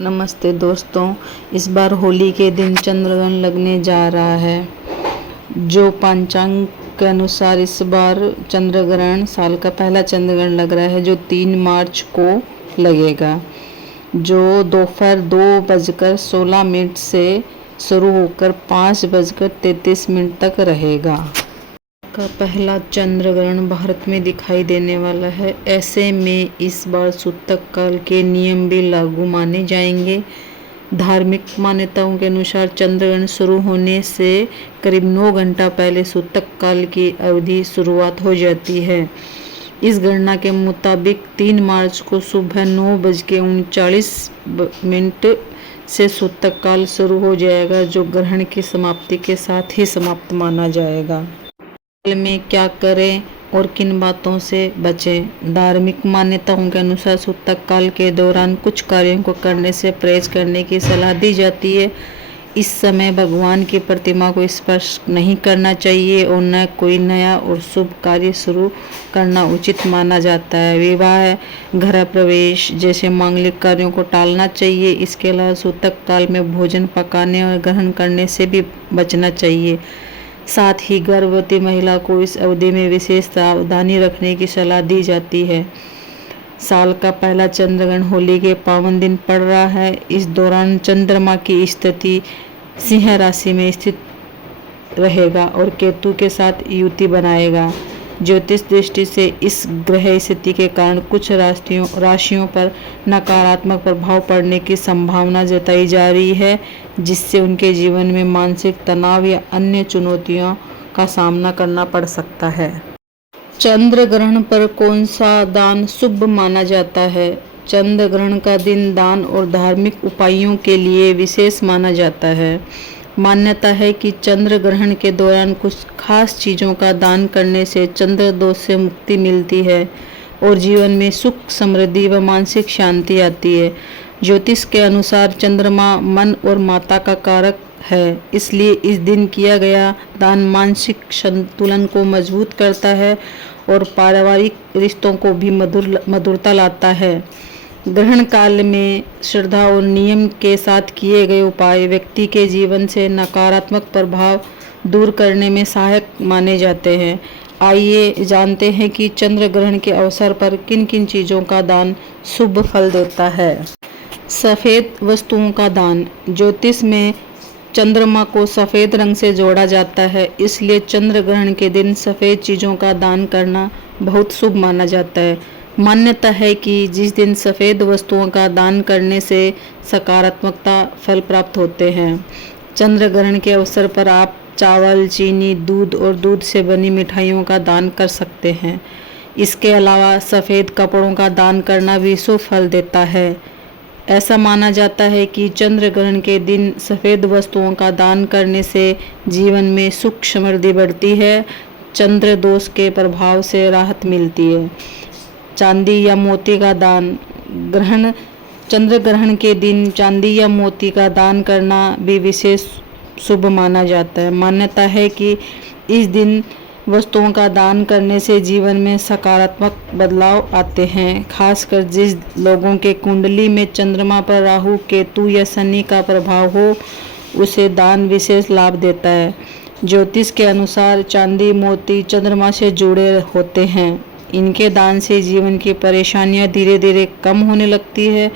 नमस्ते दोस्तों, इस बार होली के दिन चंद्रग्रहण लगने जा रहा है। जो पंचांग के अनुसार इस बार चंद्रग्रहण साल का पहला चंद्रग्रहण लग रहा है, जो 3 मार्च को लगेगा, जो दोपहर 2:16 से शुरू होकर 5:33 तक रहेगा। का पहला चंद्रग्रहण भारत में दिखाई देने वाला है। ऐसे में इस बार सूतक काल के नियम भी लागू माने जाएंगे। धार्मिक मान्यताओं के अनुसार चंद्रग्रहण शुरू होने से करीब 9 घंटा पहले सूतक काल की अवधि शुरुआत हो जाती है। इस गणना के मुताबिक 3 मार्च को सुबह 9:39 से सूतक काल शुरू हो जाएगा, जो ग्रहण की समाप्ति के साथ ही समाप्त माना जाएगा। में क्या करें और किन बातों से बचें। धार्मिक मान्यताओं के अनुसार सूतक काल के दौरान कुछ कार्यों को करने से परहेज करने की सलाह दी जाती है। इस समय भगवान की प्रतिमा को स्पर्श नहीं करना चाहिए और न कोई नया और शुभ कार्य शुरू करना उचित माना जाता है। विवाह, गृह प्रवेश जैसे मांगलिक कार्यों को टालना चाहिए। इसके अलावा सूतक काल में भोजन पकाने और ग्रहण करने से भी बचना चाहिए। साथ ही गर्भवती महिला को इस अवधि में विशेष सावधानी रखने की सलाह दी जाती है। साल का पहला चंद्रग्रहण होली के पावन दिन पड़ रहा है। इस दौरान चंद्रमा की स्थिति सिंह राशि में स्थित रहेगा और केतु के साथ युति बनाएगा। ज्योतिष दृष्टि से इस ग्रह स्थिति के कारण कुछ राशियों पर नकारात्मक प्रभाव पड़ने की संभावना जताई जा रही है, जिससे उनके जीवन में मानसिक तनाव या अन्य चुनौतियों का सामना करना पड़ सकता है। चंद्र ग्रहण पर कौन सा दान शुभ माना जाता है। चंद्र ग्रहण का दिन दान और धार्मिक उपायों के लिए विशेष माना जाता है। मान्यता है कि चंद्र ग्रहण के दौरान कुछ खास चीज़ों का दान करने से चंद्र दोष से मुक्ति मिलती है और जीवन में सुख, समृद्धि व मानसिक शांति आती है। ज्योतिष के अनुसार चंद्रमा मन और माता का कारक है, इसलिए इस दिन किया गया दान मानसिक संतुलन को मजबूत करता है और पारिवारिक रिश्तों को भी मधुरता लाता है। ग्रहण काल में श्रद्धा और नियम के साथ किए गए उपाय व्यक्ति के जीवन से नकारात्मक प्रभाव दूर करने में सहायक माने जाते हैं। आइए जानते हैं कि चंद्र ग्रहण के अवसर पर किन किन चीज़ों का दान शुभ फल देता है। सफ़ेद वस्तुओं का दान। ज्योतिष में चंद्रमा को सफ़ेद रंग से जोड़ा जाता है, इसलिए चंद्र ग्रहण के दिन सफ़ेद चीज़ों का दान करना बहुत शुभ माना जाता है। मान्यता है कि जिस दिन सफ़ेद वस्तुओं का दान करने से सकारात्मकता फल प्राप्त होते हैं। चंद्र ग्रहण के अवसर पर आप चावल, चीनी, दूध और दूध से बनी मिठाइयों का दान कर सकते हैं। इसके अलावा सफ़ेद कपड़ों का दान करना भी शुभ फल देता है। ऐसा माना जाता है कि चंद्र ग्रहण के दिन सफ़ेद वस्तुओं का दान करने से जीवन में सुख, समृद्धि बढ़ती है, चंद्र दोष के प्रभाव से राहत मिलती है। चांदी या मोती का दान। चंद्र ग्रहण के दिन चांदी या मोती का दान करना भी विशेष शुभ माना जाता है। मान्यता है कि इस दिन वस्तुओं का दान करने से जीवन में सकारात्मक बदलाव आते हैं। खासकर जिस लोगों के कुंडली में चंद्रमा पर राहु, केतु या शनि का प्रभाव हो, उसे दान विशेष लाभ देता है। ज्योतिष के अनुसार चांदी, मोती चंद्रमा से जुड़े होते हैं। इनके दान से जीवन की परेशानियां धीरे धीरे कम होने लगती है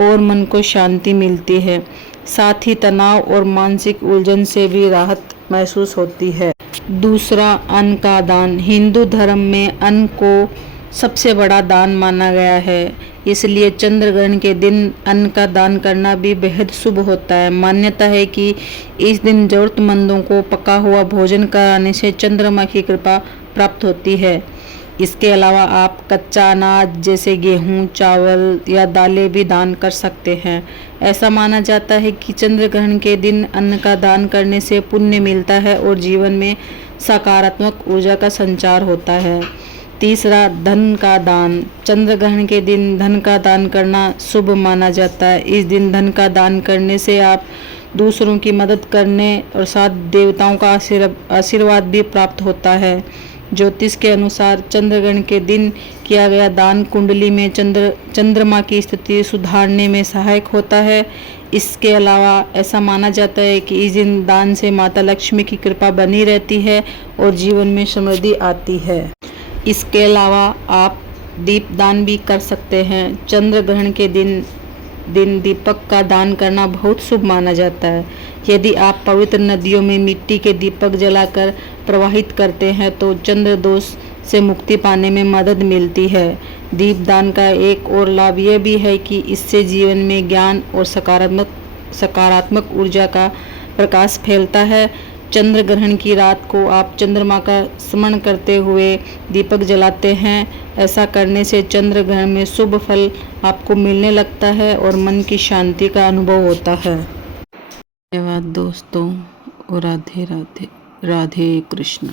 और मन को शांति मिलती है। साथ ही तनाव और मानसिक उलझन से भी राहत महसूस होती है। दूसरा, अन्न का दान। हिंदू धर्म में अन्न को सबसे बड़ा दान माना गया है, इसलिए चंद्र ग्रहण के दिन अन्न का दान करना भी बेहद शुभ होता है। मान्यता है कि इस दिन जरूरतमंदों को पका हुआ भोजन कराने से चंद्रमा की कृपा प्राप्त होती है। इसके अलावा आप कच्चा अनाज जैसे गेहूं, चावल या दालें भी दान कर सकते हैं। ऐसा माना जाता है कि चंद्र ग्रहण के दिन अन्न का दान करने से पुण्य मिलता है और जीवन में सकारात्मक ऊर्जा का संचार होता है। तीसरा, धन का दान। चंद्र ग्रहण के दिन धन का दान करना शुभ माना जाता है। इस दिन धन का दान करने से आप दूसरों की मदद करने और साथ देवताओं का आशीर्वाद भी प्राप्त होता है। ज्योतिष के अनुसार चंद्रग्रहण के दिन किया गया दान कुंडली में चंद्रमा की स्थिति सुधारने में सहायक होता है। इसके अलावा ऐसा माना जाता है कि इस दिन दान से माता लक्ष्मी की कृपा बनी रहती है और जीवन में समृद्धि आती है। इसके अलावा आप दीप दान भी कर सकते हैं। चंद्र ग्रहण के दिन दीपक का दान करना बहुत शुभ माना जाता है। यदि आप पवित्र नदियों में मिट्टी के दीपक जलाकर प्रवाहित करते हैं तो चंद्र दोष से मुक्ति पाने में मदद मिलती है। दीपदान का एक और लाभ यह भी है कि इससे जीवन में ज्ञान और सकारात्मक ऊर्जा का प्रकाश फैलता है। चंद्र ग्रहण की रात को आप चंद्रमा का स्मरण करते हुए दीपक जलाते हैं। ऐसा करने से चंद्र ग्रहण में शुभ फल आपको मिलने लगता है और मन की शांति का अनुभव होता है। धन्यवाद दोस्तों। राधे राधे, राधे कृष्ण।